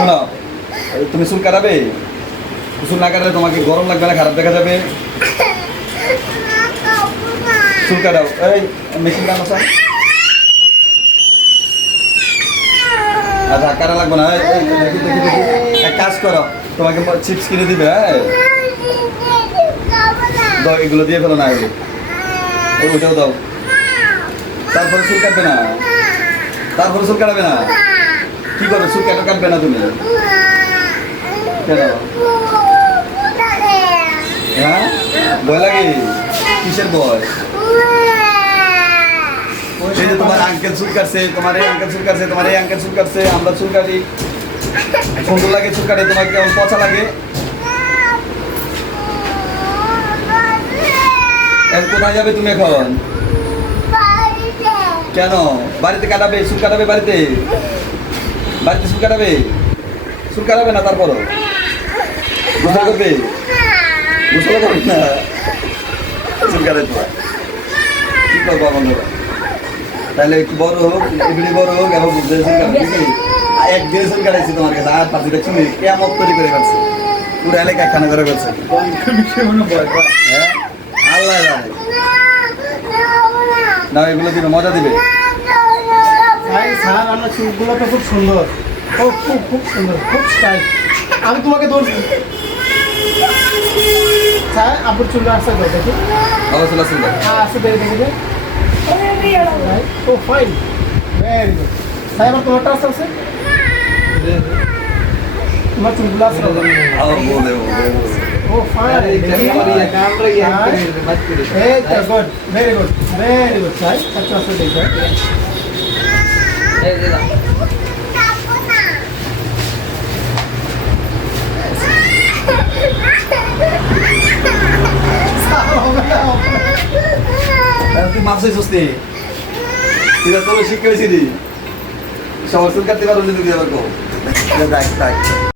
শোনো তুমি চুল কাটাবে? চুল না কাটালে তোমাকে গরম লাগবে না, খারাপ দেখা যাবে। চুল কাটাও। এই, মেশিন কাটা স্যার আচ্ছা কাটা লাগবে না এক কাজ করো, তোমাকে চিপস কিনে দিবে হ্যাঁ? এগুলো দিয়ে ফেলো না ওটাও দাও। তারপরে চুল কাটবে না। তারপরে চুল কাটাবে না। কি চুল কেন কাটবে না তুমি? কেন? হ্যাঁ? ভয় লাগে? কিসের ভয়? এই যে তোমার আঙ্কেল চুল কাটছে তোমার এই আঙ্কেল চুল কাটছে তোমার এই আঙ্কেল চুল কাটছে আমরা চুল কাটি। সুন্দর লাগে চুল কাটে তোমার কেমন পচা লাগে? এখন কোথায় যাবে তুমি এখন? কেন? বাড়িতে কাটাবে চুল কাটাবে বাড়িতে? বাড়িতে চুল কাটাবে? চুল কাটাবে না তারপরও? গোসল করবে? গোসল করবে না? চুল কাটাইতে হয়। কি করব আমার তাহলে একটু বড় হোক এগুলি বড় হোক এবং চুল কাটবে এক দিনে চুল কাটাইছি তোমার কাছে, আর দেখছ নি কেমন তৈরি করে ফেলছে? পুরো এলাকা একখানা করে ফেলছে। হ্যাঁ? আল্লাহ না, এগুলো দিবে, মজা দিবে। ভাই স্যার আপনার চুলগুলো তো খুব সুন্দর। খুব খুব খুব সুন্দর খুব স্টাইল আমি তোমাকে দোষ। স্যার আপনার চুলটা আসছে তো দেখি। হ্যাঁ আসছে দেখে দেখে দে ও ফাইন ভেরি গুড স্যার এবার তোমারটা আসতে আছে তোমার চুলগুলো বলে ও fine good very good very good sir আচ্ছা তুই মাছ হয়েছিস নি তুই তো শিক্ষা হয়েছিলি চুল কাটতে পারো যদি দেখ দেখ